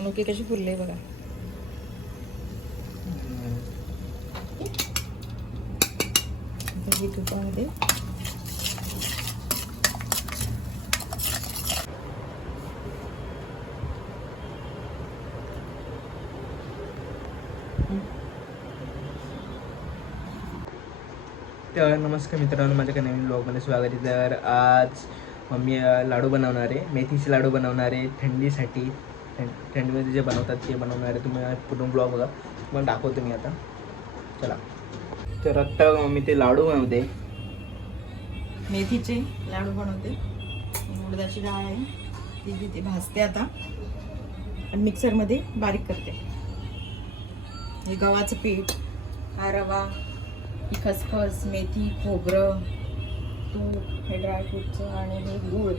मनुके कशी फुलले बघा. ही तुपामध्ये तर नमस्कार मित्रांनो, माझ्या नवीन ब्लॉगमध्ये स्वागत आहे. तर आज मम्मी लाडू बनवणार आहे, मेथीचे लाडू बनवणार आहे थंडीसाठी. थंडीमध्ये जे बनवतात ते बनवणार आहे. तुम्ही पूर्ण ब्लॉग बघा, तुम्हाला दाखवतो मी आता. चला. तर आत्ता मम्मी ते लाडू बनवते, मेथीचे लाडू बनवते. उडदाची डाळ आहे ती घेते, भाजते आता आणि मिक्सरमध्ये बारीक करते. हे गव्हाचं पीठ, हा रवा, ही खसखस, मेथी, खोबरं, तूप, हे ड्रायफ्रूटचं आणि हे गूळ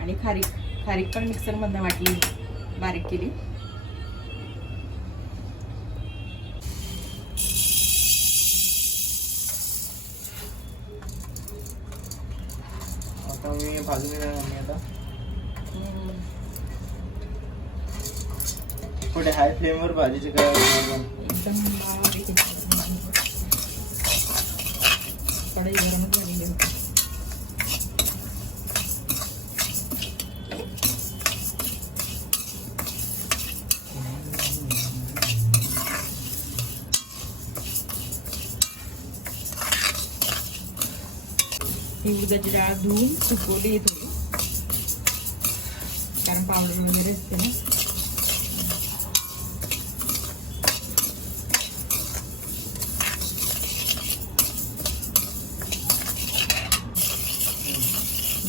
आणि खारीक पण मिक्सरमधनं वाटली, बारीक केली. आता मी भाजून घेणार मम्मी आता. थोडे हाय फ्लेमवर भाजीचे काय एकदम बारीक कढई गरमच झालेली होती. ही उडदाची डाळ धुवून सुकवली थोडी, कारण पावडर वगैरे असते ना.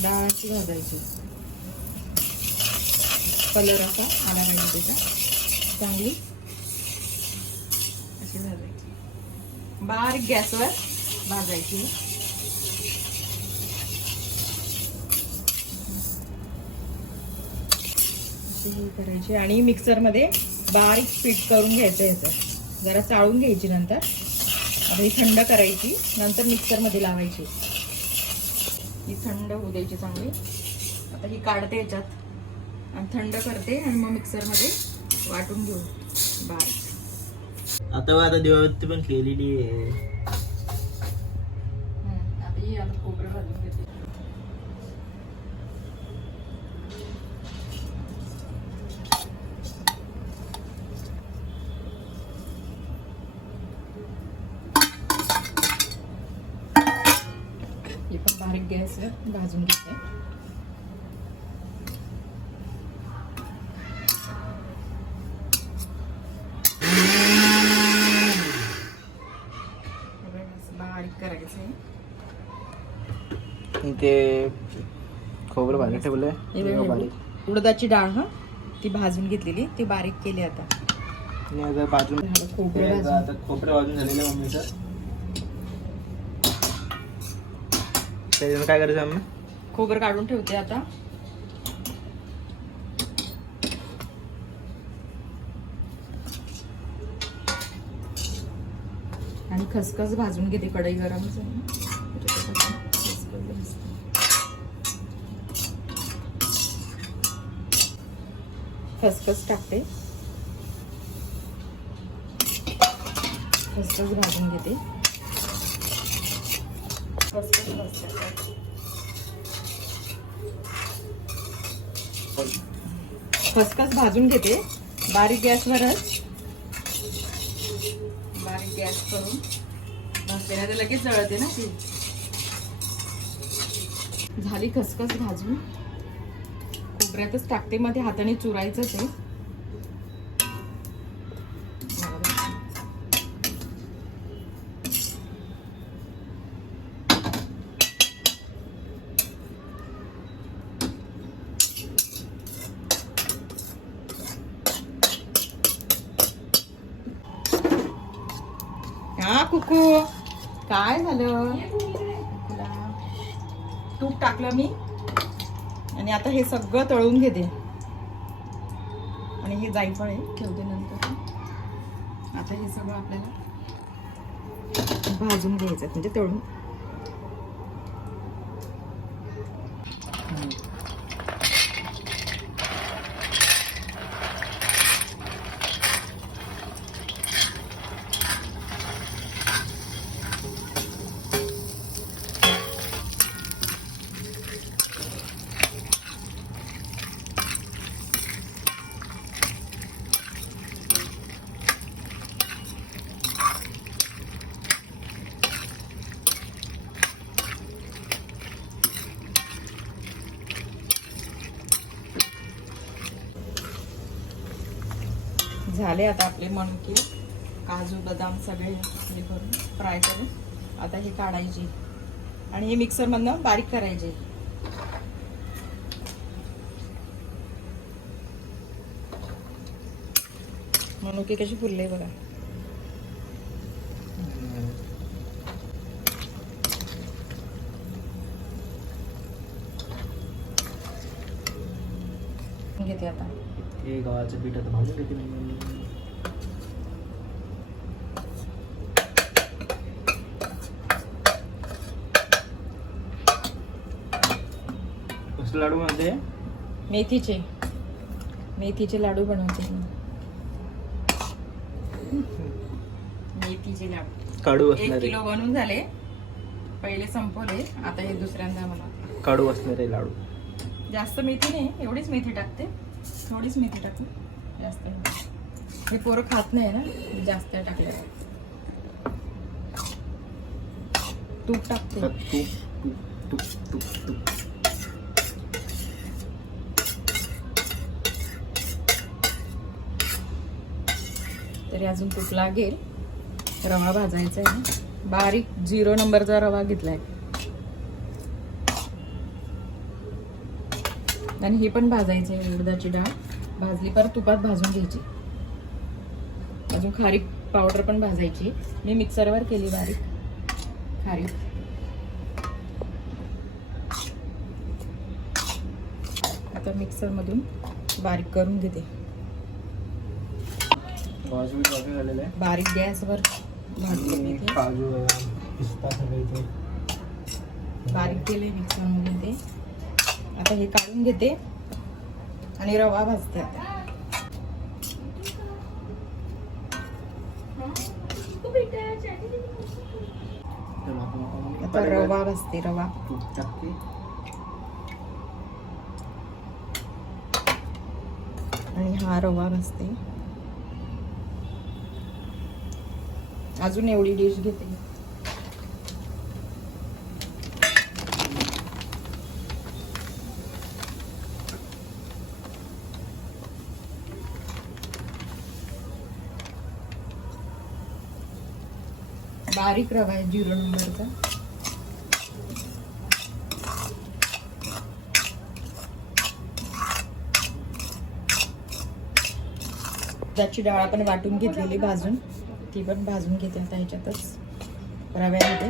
डाळ अशी भाजायची, कलर असा आला पाहिजे त्याचा, चांगली अशी भाजायची, बारीक गॅसवर भाजायची. अशी करायची आणि मिक्सरमध्ये बारीक पीठ करून घ्यायचं. याचं जरा चाळून घ्यायची, नंतर आता ही थंड करायची, नंतर मिक्सरमध्ये लावायची. ही थंड होऊ द्यायची चांगली. आता ही काढते याच्यात आणि थंड करते आणि मग मिक्सरमध्ये वाटून घेऊ बारीक. आता दिवाबत्ती पण केलेली आहे. आता ही आता खोबरं भाजून घेते. हे पण बारीक गॅसवर भाजून घेते. बारीक करायचंय. ते खोबरं भाजून ठेवलंय बारीक. उडदाची डाळ ती भाजून घेतलेली, ती बारीक केली. आता भाजून खोबरं भाजून झालेलं मम्मीचं. त्याच्यानं काय करायचं मम्मी? खोबरं काढून ठेवते आता. आणि खसखस भाजून घेते, कढई गरम खसखस टाकते. खसखस भाजून घेते. खसखस भाजून घेते बारीक गॅसवरच. बारीक गॅस करून भाजते ना, ते लगेच जळते ना ती. झाली खसखस भाजून, खोबऱ्यातच टाकते. मग ते हाताने चुरायचंच आहे. हा कुकू, काय झालं? तूप टाकलं मी आणि आता हे सगळं तळून घेते. आणि हे जायफळ आहे, ठेवते नंतर. आता हे सगळं आपल्याला भाजून घ्यायचं, म्हणजे तळून. झाले आता आपले मनुके, काजू बदाम सगळे हे करून फ्राय करून आता हे काढायचे आणि हे मिक्सरमधनं बारीक करायचे. मनुके कशी फुलले बघा. घेते आता हे गव्हाचं पीठ आता भाजून घेते मी. कसं लाडू म्हणते? मेथीचे लाडू बनवते मी. मेथीचे लाडू काढू 1 असणार किलो बनवून झाले. पहिले संपवले, आता हे दुसऱ्यांदा बनवते. काढू असणार आहे लाडू. जास्त मेथी नाही, एवढीच मेथी टाकते. थोडीच मेथी टाकते, जास्त नाही. हे पोरं खात नाही ना जास्त टाकले. तूप टाकते. तूप तूप तूप तूप. तरी अजून तूप लागेल. रवा भाजायचा आहे ना, बारीक 0 नंबरचा रवा घेतलाय. आणि हे पण भाजायचं आहे. उडदाची डाळ भाजली परत तुपात भाजून घ्यायची. अजून खारीक पावडर पण भाजायची. मी मिक्सरवर केली बारीक खारीक. आता मिक्सरमधून बारीक करून घेते. बारीक गॅसवर भाजली ते. काजू पिस्ता सगळे बारीक केले मिक्सरमध्ये ते. आता हे काढून घेते आणि रवा भाजते. आता रवा भाजते. रवा तूप टाकते. आणि हा रवा भाजते. अजून एवढी डिश घेते. बारीक रवा आहे 0 नंबरचा. त्याची डाळ आपण वाटून घेतलेली भाजून, ती पण भाजून घेते आता ह्याच्यातच रव्यामध्ये.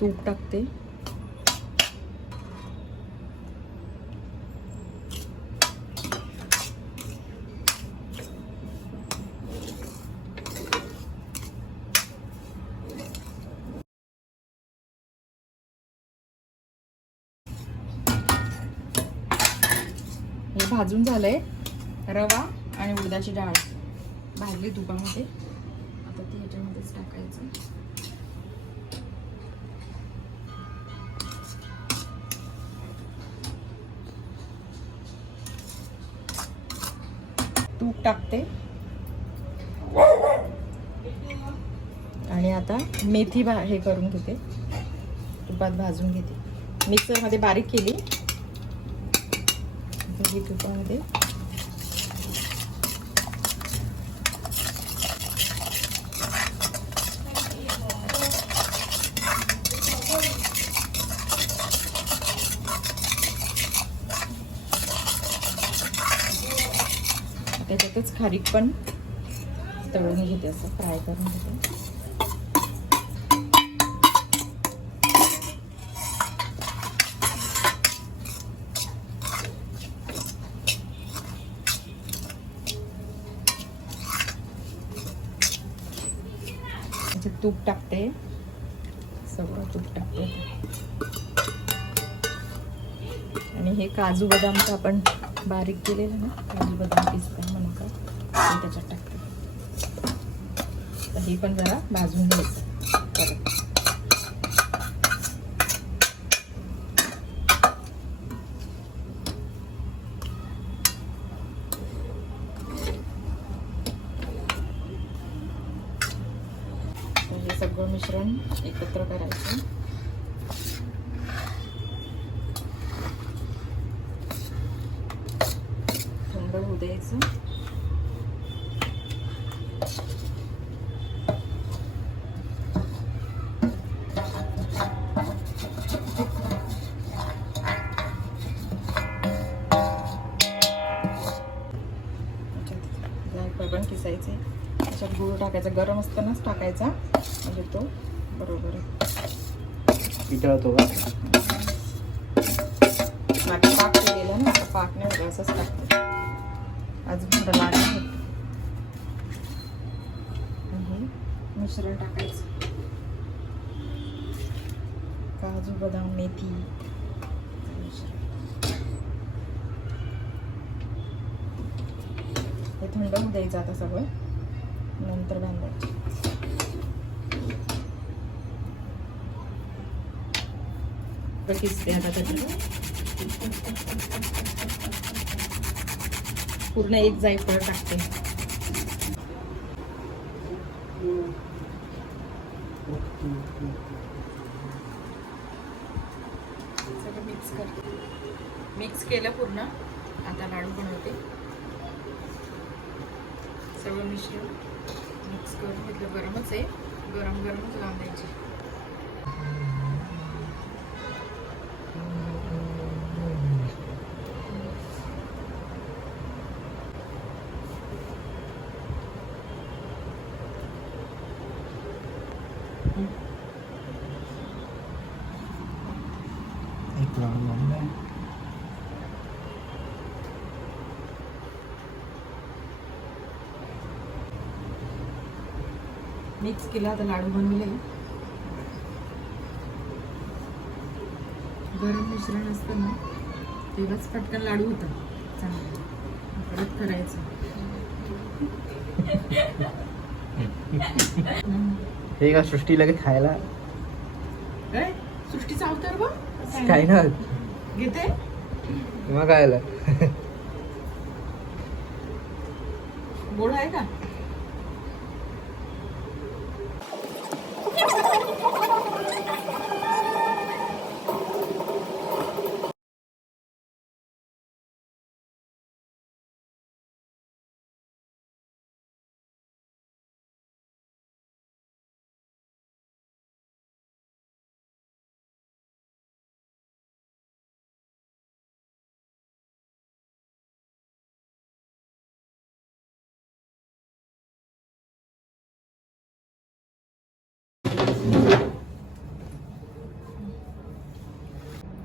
तूप टाकते. हे भाजून झालंय. रवा आणि उडदाची डाळ भाजली तुपामध्ये. आता ती ह्याच्यामध्येच टाकायचं. तूप टाकते आणि आता मेथी हे करून घेते. तुपात भाजून घेते. मिक्सरमध्ये बारीक केली. ही तुपामध्ये त्याच्यातच खारीक पण तळून घेते. असं फ्राय करून घेते. तूप टाकते. सगळं तूप टाकते. आणि हे काजू बदामचं आपण बारीक केलेलं ना, काजू बदाम पिस्ता म्हणतात ते त्याच्यात टाकते. तर हे पण जरा भाजून घ्यायचं परत. हे सगळं मिश्रण एकत्र करायचं. थंड होऊ द्यायचं. जायफळ पण किसायचे. त्याच्यात गूळ टाकायचा, गरम असतानाच टाकायचा म्हणजे तो बरोबर पिठळतो का? बाकी पाक केलेलं ना, आता पाक नाही होतं, असंच टाकते. अजून थोडं लागेल. हे मिश्रण टाकायचं. काजू बदाम मेथी हे थंड होऊ द्यायचं आता सगळं, नंतर बांधायचं. किसते आता त्याच्यात पूर्ण एक जायफळ टाकते. सगळं मिक्स करते. मिक्स केलं पूर्ण. आता लाडू बनवते. सगळं मिश्रण मिक्स करून घेतलं. गरमच आहे, गरम गरमच बांधायचे. एक लाडू बनला. मिक्स केला. आता लाडू बनवले. गरम मिश्रण असतं ना तेव्हाच पटकन लाडू होतात चांगलं. परत करायचं. हे का सृष्टी लगेच खायला काय सृष्टीचा अवतार बघ काय ना घेते. मग खायला गोड आहे का?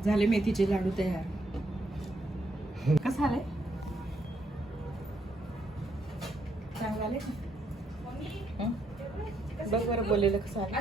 झाले मेथीचे लाडू तयार. कसं आलंय? चांगलं आले का? बघ बरं बोललेलं कसं आलं.